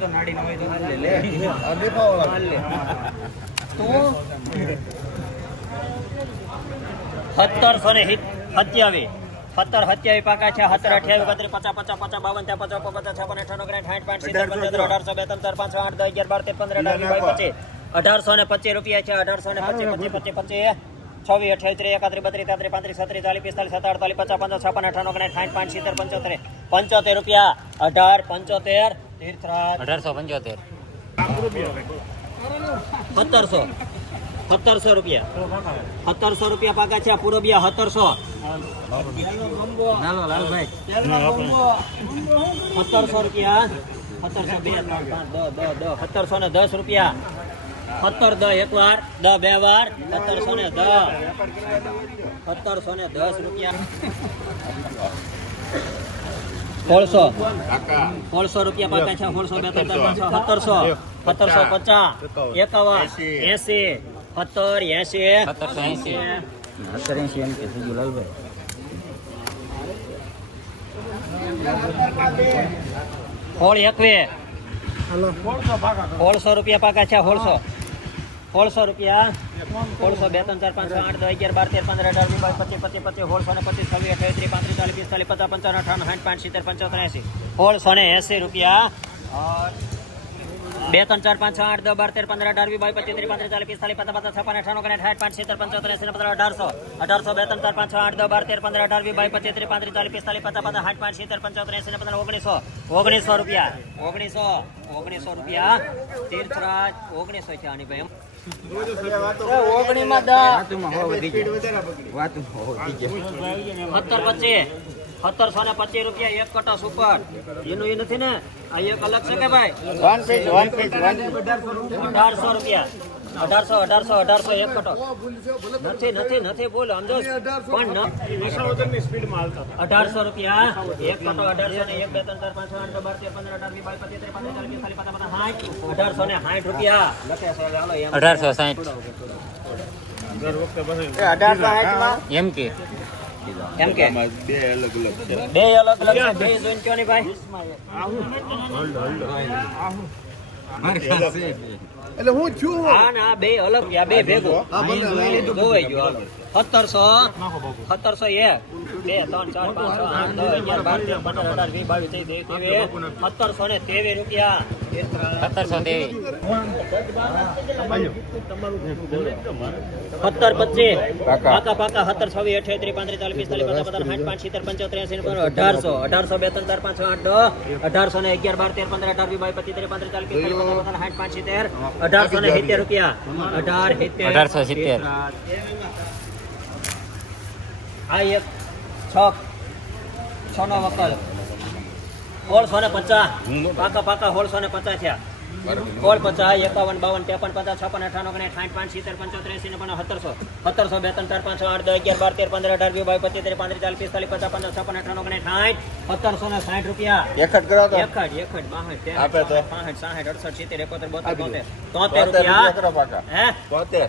તો તો લે સત્તરસો ને સત્યાવીસ સત્તર સત્યાવીસ પાકા છે સત્તર અઠ્યાવીસ બત્રીસ પચાસ પચાસ પચાસ બાવન ત્યાં પચાસ પચાસ છપ્પન અઠાણું સાઠ પાંચ સિત્તેર પંચોતેર અઢારસો બે ત્રણ ચાર પાંચ આઠ દસ અગિયાર બાર તેર પંદર અઢાર પચીસ અઢારસો ને પચીસ રૂપિયા છે અઢારસો ને પચીસ પચીસ પચીસ પચીસ છવ્વીસ અઠ્યાવીસ ત્રીસ એકત્રીસ બત્રીસ તેત્રીસ પાંત્રીસ છત્રીસ ચાલીસ પિસ્તાલીસ સત્તર અડતાલીસ પચાસ પંચાસ છપ્પન અઠાણું ઓગણીસ સાઠ પાંચ સિત્તેર પંચોતેર. પંચોતેર રૂપિયા. અઢાર પંચોતેર. અઢારસો પંચોતેર. સત્તરસો. સત્તરસો રૂપિયા. સત્તરસો રૂપિયા પાકા છે પૂરબિયા સત્તરસો. સત્તરસો રૂપિયા. સત્તરસો બે. સત્તરસો ને દસ રૂપિયા. સત્તર દ એક વાર દ બે વાર સત્તરસો ને દસ સત્તરસો ને દસ રૂપિયા સોળસો સોળસો રૂપિયા પાકા છે સોળસો બે ત્રણ ચાર, પાંચ, છ, સત્તરસો સત્તરસો પચાસ એકાવન એસી સત્તર એસી સત્તરસો એંસી. અત્યારે એમ કે છે લાલભાઈ સોળ એકવીસ સોળસો રૂપિયા પાકા છે સોળસો સોળસો રૂપિયા. સોળસો બે, ત્રણ, ચાર, પાંચ, છ, આઠ, દસ, અગિયાર, બાર, તેર, પંદર, અઢાર, વીસ, બાવીસ, પચીસ પચીસ પચીસ, સોળસો ને પચીસ, છવ્વીસ અઠાવીસ ત્રીસ, પાંત્રીસ, ચાલીસ, પિસ્તાલીસ, પચાસ, પંચાવન, અઠાવન, સાઠ, પાંચ, સિત્તેર, પંચોતેર, એસી. સોળસો ને એસી રૂપિયા. બે, ત્રણ, ચાર, પાંચ, છ, આઠ, દસ, બાર, તેર, પંદર, અઢાર, વીસ, બાવીસ, પચીસ, ત્રીસ, પાંત્રીસ, ચાલીસ, પિસ્તાલીસ, પચાસ પચાસ, છપ્પન અઠાણું ઓગણસાઠ, સાઠ, પાંચ, સિત્તેર, પંચોતેર, એસી, ને પંદર, અઢારસો. અઢારસો બે, ત્રણ, ચાર, પાંચ, છ, આઠ, દસ, બાર, તેર, પંદર, અઢાર, વીસ, બાવીસ, પચીસ, ત્રીસ, પાંત્રીસ, ચાલીસ, પિસ્તાલીસ, પચાસ પચાસ, સાઠ, પાંચ, સિત્તેર, પંચોતેર, એસી, ને પંદર, ઓગણીસો. ઓગણીસો રૂપિયા. ઓગણીસો. ઓગણીસો રૂપિયા. તીર્થરાજ, ઓગણીસો છે આની ભાઈ સત્તરસો ને પચીસ રૂપિયા એક કટા સુપર એનું એ નથી ને? આ એક અલગ છે કે ભાઈ? અઢારસો રૂપિયા. અઢારસો અઢારસો અઢારસો એક કટો નથી નથી નથી બોલ સમજો. પણ ન- અઢારસો રૂપિયા. એક કટો અઢારસો ને એક બે ત્રણ ચાર પાંચ આઠ બાર તેર પંદર અઢાર વીસ પચીસ ત્રીસ પાંત્રીસ ચાલીસ પિસ્તાલીસ પચાસ પચાસ સાઠ અઢારસો ને સાઠ. રૂપિયા એમ અઢારસો સાઠ એમ કે. એમ કે? બે અલગ અલગ બે અલગ અલગ બે જોઈને કયો ની ભાઈ? એટલે હું છું આ ના બે અલગ ગયા બે ભેગું. જોવાઈ ગયું હાલો. સત્તરસો સત્તરસો એક બે ત્રણ ચાર પાંચ છ આઠ દસ અગિયાર બાર તેર પંદર અઢાર વીસ બાવીસ ત્રીસ ત્રીસ ત્રીસ સત્તરસો ને તેવીસ રૂપિયા. સત્તરસો સત્તર પચીસ. પાકા. પાકા સત્તર છવ્વીસ અઠ્યાવીસ ત્રીસ પાંત્રીસ ચાલીસ પિસ્તાલીસ પચાસ પચાસ સાઠ પાંચ સિત્તેર પંચોતેર એસી અઢારસો. અઢારસો બે ત્રણ ચાર પાંચ છ આઠ દસ. અઢારસો ને અગિયાર બાર તેર પંદર અઢાર વીસ બાવીસ પચીસ ત્રીસ પાંત્રીસ ચાલીસ પિસ્તાલીસ પચાસ પચાસ સાઠ પાંચ સિત્તેર. અઢારસો ને સિત્તેર રૂપિયા. અઢાર સિત્તેર. અઢારસો સિત્તેર. આ એક છ છ નો વકલ. સોળસો ને પચાસ. પાકા પાકા સોળસો ને પચાસ થયા. સોળ પચાસ એકાવન બાવન ત્રેપન પચાસ છપ્પન અઠાણું ઓગણીસ સાઠ પાંચ સિત્તેર પંચોતેર એસી ને પણ સત્તરસો. સત્તરસો બે ત્રણ ચાર પાંચ આઠ દસ અગિયાર બાર તેર પંદર અઢાર વીસ બાવીસ પચીસ ત્રીસ પાંત્રીસ ચાલીસ પિસ્તાલીસ પચાસ પંચાસ છપ્પન અઠાણું ઓગણીસ સાઠ સત્તરસો ને સાઠ રૂપિયા. એકઠ કરો તો. એકડ એકડ બાસઠ તેર પાંસઠ સાઠ અડસઠ સિત્તેર એકોતેર બોતેર રૂપિયા. હે? તોતેર.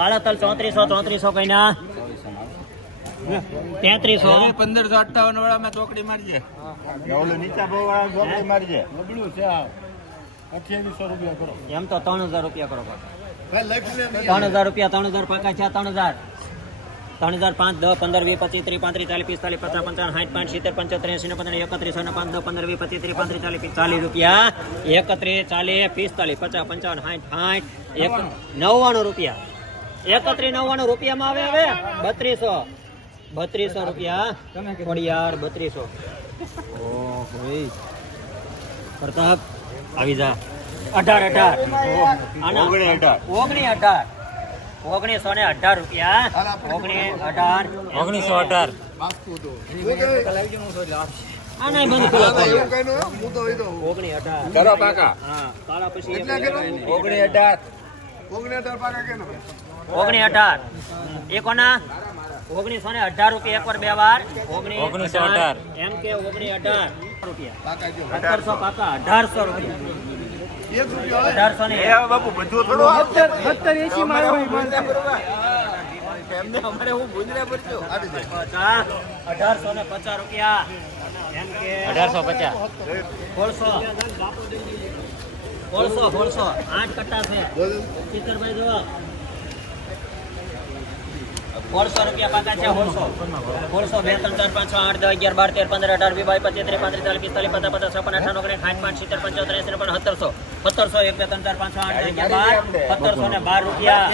કાળા તલ ચોત્રીસો ચોત્રીસો કઈના તેત્રીસો. પંદરસો અઠાવન વાળા મેં ચોકડી મારજે. ઓલો નીચા ભાવ વાળા ગોપડી મારજે. એમ તો ત્રણ હજાર રૂપિયા કરો પાકા. ત્રણ હજાર રૂપિયા ત્રણ હજાર પાકા છે ત્રણ હજાર. ત્રણ હજાર પાંચ દસ પંદર વીસ પચીસ ત્રીસ પાંત્રીસ ચાલીસ પિસ્તાલીસ પચાસ પંચાવન સાઠ પાંચ સિત્તેર પંચોતેર એસી ને પંદર એકત્રીસ અને પાંચ દસ પંદર વીસ પચીસ ત્રીસ પાંત્રીસ ચાલીસ ચાલીસ રૂપિયા. એકત્રીસ ચાલીસ પિસ્તાલીસ પચાસ પંચાવન સાઠ સાઠ એક નવ્વાણું રૂપિયા. એકત્રીસ નવ્વાણું રૂપિયામાં આવે હવે. બત્રીસો. બત્રીસો રૂપિયા. ખોડિયાર બત્રીસો. પ્રતાપ આવી જા. અઢાર અઢાર. ઓગણી અઢાર. ઓગણી અઢાર. ઓગણીસો ને અઢાર રૂપિયા. ઓગણી અઢાર. ઓગણીસો અઢાર. આ નહીં ઓગણી અઢાર ઓગણી અઢાર. પાકા. કાકા હા પછી એક ઓગણી અઢાર. એ કોના ઓગણીસો ને અઢાર રૂપિયા એક વાર બે વાર. ઓગણી ઓગણીસો અઢાર. એમ કે ઓગણી અઢાર રૂપિયા. સત્તરસો કાકા અઢારસો રૂપિયા. અઢારસો ને બાપુ બધું થોડું પચાસ અઢારસો ને પચાસ રૂપિયા. એમ કે અઢારસો પચાસ. સોળસો. સોળસો સોળસો. આઠ કટ્ટા છે. ચિત્તરભાઈ જુઓ સોળસો રૂપિયા પાકા છે સોળસો સોળસો બે ત્રણ ચાર પાંચ છ આઠ દસ અગિયાર બાર તેર પંદર અઢાર વીસ બાવીસ પચીસ ત્રીસ પાંત્રીસ ચાલીસ પિસ્તાલીસ પચાસ પચાસ છપ્પન અઠાણું ઓગણીસ સાઠ પાંચ સિત્તેર પંચોતેર એસી પણ સત્તરસો. સત્તરસો એક બે ત્રણ ચાર પાંચ છ આઠ દસ અગિયાર બાર. સત્તરસો ને બાર રૂપિયા.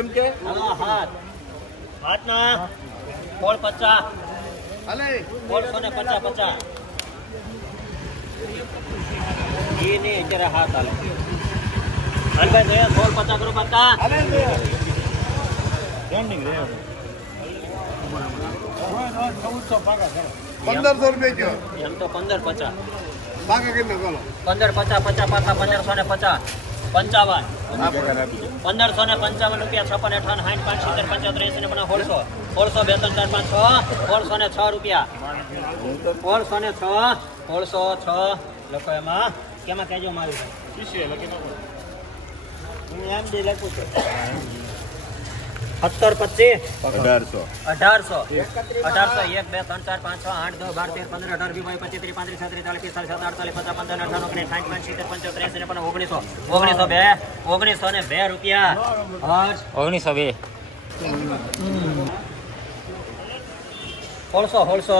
એમ કે? હાથ. હાથના. સોળ પચાસ સોળસો ને પચાસ પચાસ એ નહીં અત્યારે હાથ હાલે. જોઈએ સોળ પચાસ કરો પચાસ પંદરસો રૂપિયા એમ તો પંદર પચાસ. બાકા કેટલા બોલો? પંદર પચાસ પચાસ પાકા પંદરસો ને પચાસ. પંચાવન. પંદરસો ને પંચાવન રૂપિયા છપ્પન અઠાવન સાઠ પાંચ સિત્તેર પંચોતેર એસી ને પણ સોળસો. સોળસો બે ત્રણ ચાર પાંચ છ. સોળસો ને છ રૂપિયા. સોળસો ને છ સોળસો છ. લખો એમાં. કેમાં કહેજો મારું? સત્તર પચીસ. અઢારસો. અઢારસો. અઢારસો. એક બે ત્રણ ચાર પાંચ છ આઠ દસ બાર તેર પંદર અઢાર વીસ બાવીસ પચીસ ત્રીસ પાંત્રીસ છત્રીસ ચાલીસ પિસ્તાલીસ સત્તર અડતાલીસ પચાસ પંદર અઠાણું ઓગણીસ સાઠ પાંચ સિત્તેર પંચોતેર એસી પણ ઓગણીસો. ઓગણીસો બે. ઓગણીસો ને બે રૂપિયા. ઓગણીસો બે. સોળસો સોળસો.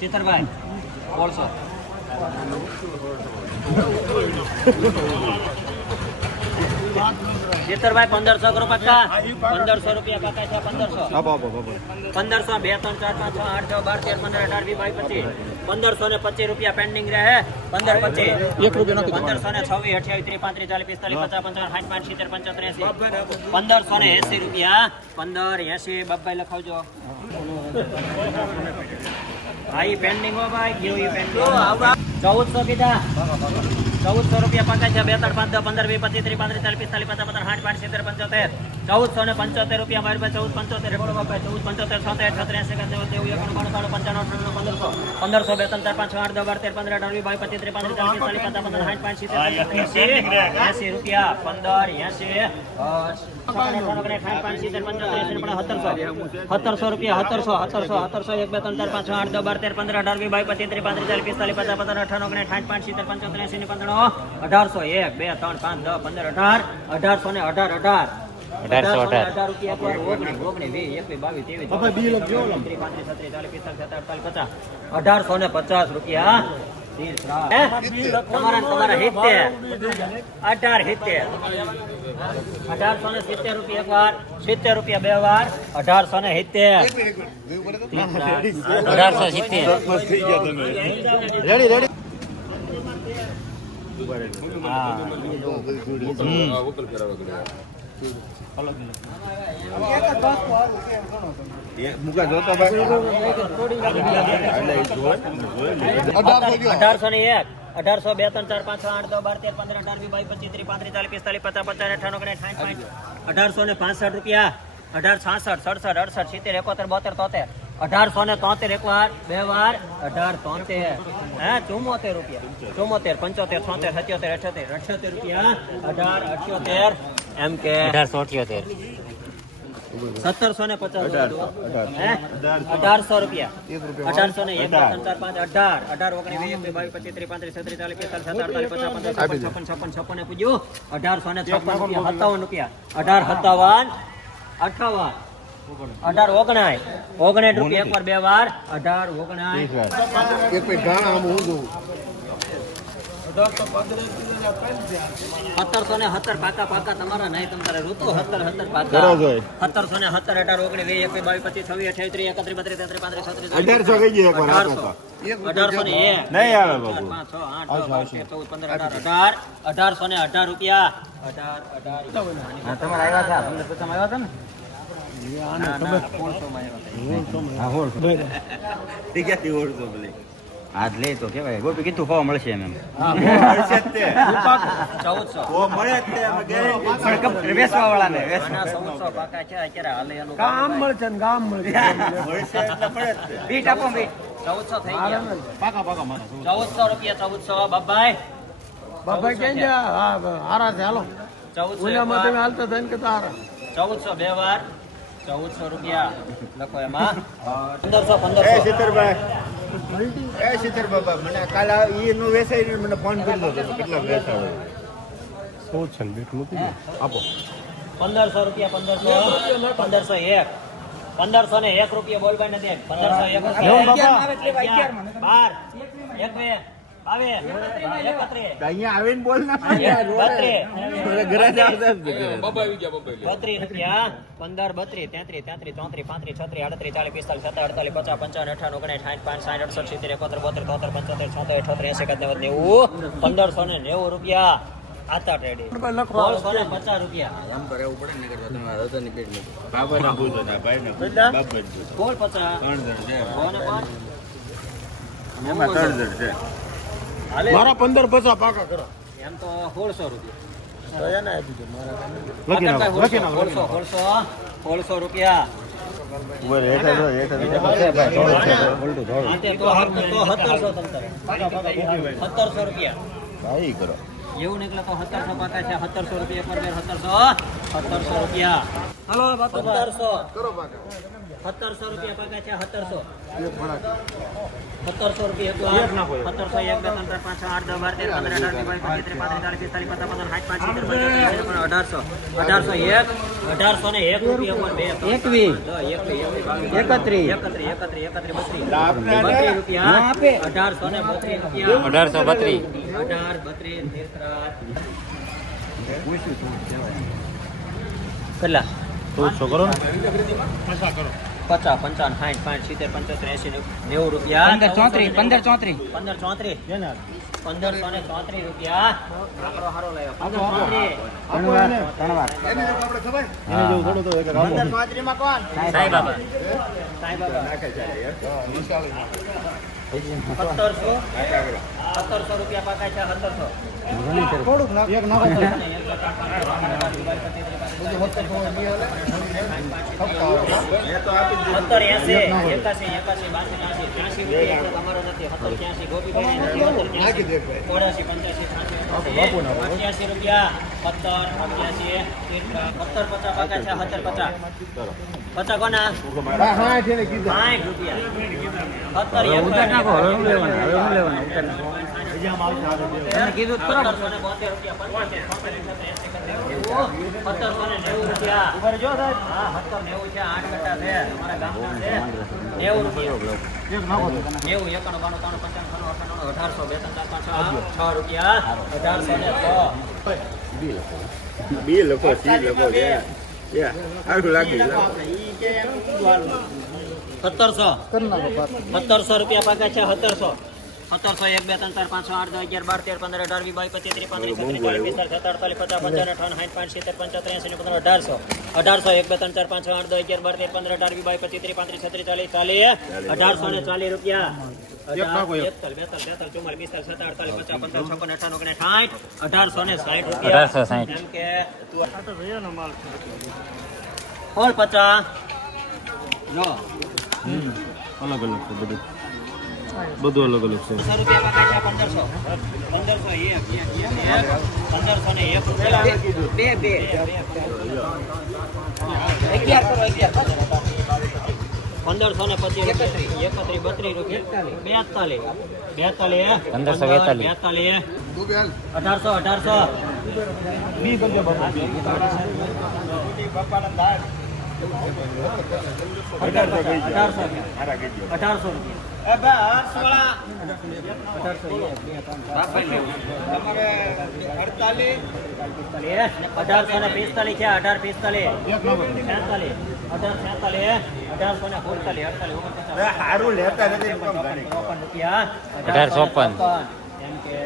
ચિત્તરભાઈ સોળસો. ચિત્તરભાઈ પંદરસો કરો પક્કા પંદરસો રૂપિયા પક્કા છે પંદરસો પંદરસો બે ત્રણ ચાર પાંચ છ આઠ છ બાર તેર પંદર અઢાર વીસ બાવીસ પચીસ। પંદરસો ને પચીસ રૂપિયા પેન્ડિંગ રહે પંદર પચીસ. એક રૂપિયા પંદરસો ને છવ્વીસ અઠ્યાવીસ ત્રીસ પાંત્રીસ ચાલીસ પિસ્તાલીસ પચાસ પંચાવન સાઠ પાંચ સિત્તેર પંચોતેર એસી. પંદરસો ને એસી રૂપિયા પંદર એસી બબ્બાઈ લખાવજો. હા ઈ પેન્ડિંગ હો ભાઈ ગયો ઈ પેન્ડિંગ 1400 કીધા. 1400 રૂપિયા પંચાય છે, બે ત્રણ પાંચ દસ, પંદર, વીસ, પચીસ, ત્રીસ, પાંત્રીસ, ચાલીસ, પિસ્તાલીસ, પચાસ પચાસ સાઠ પાંચ સિત્તેર, પંચોતેર. ચૌદસો ને પંચોતેર રૂપિયા મારી પાસે ચૌદ પંચોતેર રેકોર્ડ બાપા ચૌદ પંચોતેર છોતેર છત્રીસ એસી નેવું નેવું એકાણું બાણું ત્રાણું પંચાણું અઠાણું પંદરસો. પંદરસો બે ત્રણ ચાર પાંચ છ આઠ દસ બાર તેર પંદર અઢાર વીસ બાવીસ પચીસ ત્રીસ પાંત્રીસ ચાલીસ ચાલીસ પચાસ પંદર સાઠ પાંચ સિત્તેર એસી રૂપિયા પંદર એસી સત્તરસો. રૂપિયા સત્તરસો સત્તરસો સત્તરસો એક બે ત્રણ ચાર પાંચ આઠ દસ બાર તેર પંદર અઢાર વીસ બાવીસ પચીસ ત્રીસ પાંત્રીસ ચાલીસ પિસ્તાલીસ પચાસ પચાસ અઠાણું ઓગણીસ સાઠ પાંચ સિત્તેર પંચોતેર એસી ને પંચાણું અઢારસો એક બે ત્રણ પાંચ દસ પંદર અઢાર અઢારસો ને અઢાર અઢાર. અઢારસો અઢાર. ને પચાસ રૂપિયા. અઢારસો ને સિત્તેર રૂપિયા એક વાર. સિત્તેર રૂપિયા બે વાર. અઢારસો ને સિત્તેર. અઢારસો સિત્તેર. અઢારસો ને એક અઢારસો બે ત્રણ ચાર પાંચ આઠ બાર તેર પંદર અઢાર વીસ બાવીસ પચીસ ત્રીસ પાંત્રીસ ચાલીસ પિસ્તાલીસ પચાસ પચાસ અઠાણું ઓગણીસ અઢારસો ને પાસઠ રૂપિયા અઢાર છાસઠ સડસઠ અડસઠ સિત્તેર એકોતેર બોતેર તોતેર અઢારસો ને તોતેર એક વાર બે વાર અઢાર તોતેર હે ચુમ્મોતેર રૂપિયા ચુમ્મોતેર પંચોતેર છોતેર સત્યોતેર અઠ્યોતેર અઠ્યોતેર રૂપિયા અઢાર અઠ્યોતેર એમ કે અઢારસો અઠ્યોતેર. સત્તરસો ને પચાસ હે? અઢારસો. રૂપિયા. અઢારસો ને એક ચાર પાંચ અઢાર. અઢાર ઓગણીસ એકવીસ બાવીસ પચીસ ત્રીસ પાંત્રીસ છત્રીસ ચાલીસ પિસ્તાલીસ સત્તર પચાસ પંદર છપ્પન છપ્પન છપ્પન પૂજ્યું અઢારસો ને છપ્પન રૂપિયા સત્તાવન રૂપિયા. અઢાર સત્તાવન અઠાવન. અઢાર ઓગણાય. ઓગણીસ રૂપિયા એક વાર બે વાર. અઢાર ઓગણાય. એક ભાઈ આમ હું જોઉં. સત્તરસો ને સત્તર પાકા પાકા તમારા નહીં તમારે ઋતુ સત્તર સત્તર પાકા. સત્તરસો ને સત્તર અઢાર ઓગણી વીસ એકવીસ બાવીસ પચીસ છવ્વીસ અઠ્યાવીસ ત્રીસ એકત્રીસ બત્રીસ તેત્રીસ પાંત્રીસ છત્રીસ અઢારસો કઈ દઈએ અઢારસો. અઢારસો ને એક. નહીં આવે બાબુ પાંચ, છ, આઠ, દસ, ચૌદ, પંદર, અઢાર, અઢાર. અઢારસો ને અઢાર રૂપિયા. અઢાર અઢાર. તમારે આવ્યા હતા? તમને પચાસ આવ્યા હતા ને? ના, ના, સોળસોમાં આવ્યા હતા. તે ભલે. હાથ લે તો કેવાય ગોપી કીધું ખાવા મળશે એમ. એમ મળશે જ તે. ચૌદસો. મળે જ તે. પણ વેચવા વાળા ને ચૌદસો પાકા છે અત્યારે હાલે એનું ગામ મળશે ને ગામ મળશે. મળશે એટલે મળે જ તે. બીટ આપો બીટ. ચૌદસો થઈ ગયા. ચૌદસો. રૂપિયા ચૌદસો. બાબાઈ કેમ છે. હા હારા છે હાલો. ચૌદસો ઓલામાં તમે હાલતા થઈને કે તારા ચૌદસો બે વાર. ચૌદસો રૂપિયા. લખો એમાં. પંદરસો પંદરસો. એ શીતર બાબા મને કાલે એનો વેસાઈ મને ફોન કરી દો તમે મૂકી આપો. પંદરસો રૂપિયા પંદરસો પંદરસો એક. પંદરસો ને એક રૂપિયા બોલવાય નથી પંદરસો એક. બાર. એક અહીંયા આવીને બોલ ના. પંદર બત્રીસ તેત્રીસ તેત્રીસ ચોત્રીસ પાંત્રીસ છત્રીસ આડત્રીસ ચાલીસ પિસ્તાલીસ સત્તર અડતાલીસ પચાસ પંચાવન ઓગણીસ સાઠ પાંચ સાઠ અડસઠ સિત્તેર એકોતેર બોતેર તોતેર પંચોતેર છોતેર અઠોતેર એસી એકાદ નેવું. પંદરસો ને નેવું રૂપિયા. આતા ટ્રેડી સોળસો ને પચાસ રૂપિયા. એમ પડે ને પેટ મૂકો. ના. પચાસ? ત્રણ જણ છે. ત્રણ જણ મારા પંદર પચાસ પાકા કરો. એમ તો સોળસો રૂપિયા. તો એને આપી દો મારા લખી નાખો સોળસો રૂપિયા. સત્તરસો સત્તરસો રૂપિયા. એવું નીકળે તો સત્તરસો પાકા છે સત્તરસો રૂપિયા પર સત્તરસો સત્તરસો રૂપિયા. હલો સત્તરસો. કરો પાકા. સત્તરસો રૂપિયા પાકા છે સત્તરસો. સત્તરસો રૂપિયા સત્તરસો એક બે ત્રણ ચાર પાંચ છ આઠ દસ બાર તેર પંદર અઢાર વીસ બાવીસ પચીસ ત્રીસ પિસ્તાલીસ પચાસ પંદર સાઠ પાંચ સિત્તેર પંચાસી અઢારસો. અઢારસો એક. અઢારસો ને એક રૂપિયા પર બે. એકવીસ. એકત્રીસ. એકત્રીસ એકત્રીસ એકત્રીસ બત્રીસ. બત્રીસ રૂપિયા. અઢારસો ને બત્રીસ રૂપિયા. અઢારસો બત્રીસ. અઢાર બત્રીસ તેત્રાસ ને. પચાસ પંચાવન સાઠ પાંચ સિત્તેર પંચોતેર એસી નેવું રૂપિયા. પંદર ચોત્રીસ પંદર ચોત્રીસ. પંદર ચોત્રીસ. પંદરસો ને ચોત્રીસ રૂપિયા. આંકડો સારો લાવ્યો બાબા. સાંઈ બાબા. રૂપિયા પાકા સત્તરસો. સત્તર એસી, એકાસી એકાસી, બાસી ત્યાસી ત્યાસી રૂપિયા તમારો નથી. સત્તર રૂપિયા, સત્તર, અઠ્યાસી સત્તર પચાસ પાકા સત્તર પચાસ. પચાસ કોના હા છે ને કીધું. સાઠ રૂપિયા. સત્તર એક કીધું સત્તરસો ને બોતેર રૂપિયા પંચોતેર છોતેર એકોતેર એંસી એકોતેર સત્તરસો ને નેવું રૂપિયા. હા પંચાણું અઢારસો બે છ રૂપિયા. અઢારસો ને છ બી લખો. સી લખો યા, સારું લાગી સત્તરસો. સત્તરસો રૂપિયા પગાર છે સત્તરસો. સત્તરસો એક બે ત્રણ ચાર પાંચ છ આઠ દસ અગિયાર બાર તેર પંદર અઢાર વી બાવીસ પચીસ ત્રીસ પાંત્રીસ છત્રીસ ચાલીસ પિસ્તાલીસ સત્તર પચાસ પંચાવન અઠાવન સાઠ પાંચ સિત્તેર પંચોતેર એસી પંદર અઢારસો. અઢારસો એક બે ત્રણ ચાર પાંચ છ આઠ દસ અગિયાર બાર તેર પંદર અઢાર વી બાવીસ પચીસ ત્રીસ પાંત્રીસ છત્રીસ ચાલીસ ચાલીસ અઢારસો ને ચાલીસ. રૂપિયા. અઢારસો ને સાઠ રૂપિયા. અઢારસો. હોલ પચાસ જો અલગ અલગ છે બધું. બધું અલગ અલગ છે. પંદરસો પંદરસો. પંદરસો એક. પંદરસો ને એક રૂપિયા. બે બે. પંદરસો ને પચીસ એકત્રીસ બત્રીસ રૂપિયા. બેતાલીસ. બેતાલીસ. પંદરસો બેતાલીસ. બેતાલીસ. તું બે હાલ અઢારસો અઢારસો અઢારસો અઢારસો રૂપિયા અઢારસો ને પિસ્તાલીસ છે અઢાર પિસ્તાલીસ છેતાલીસ અઢાર છેતાલીસ અઢારસો ને સુડતાલીસ અડતાલીસ ઓગણપચાસ સારું લેતા નથી ચોપન રૂપિયા અઢાર ચોપન. એમ કે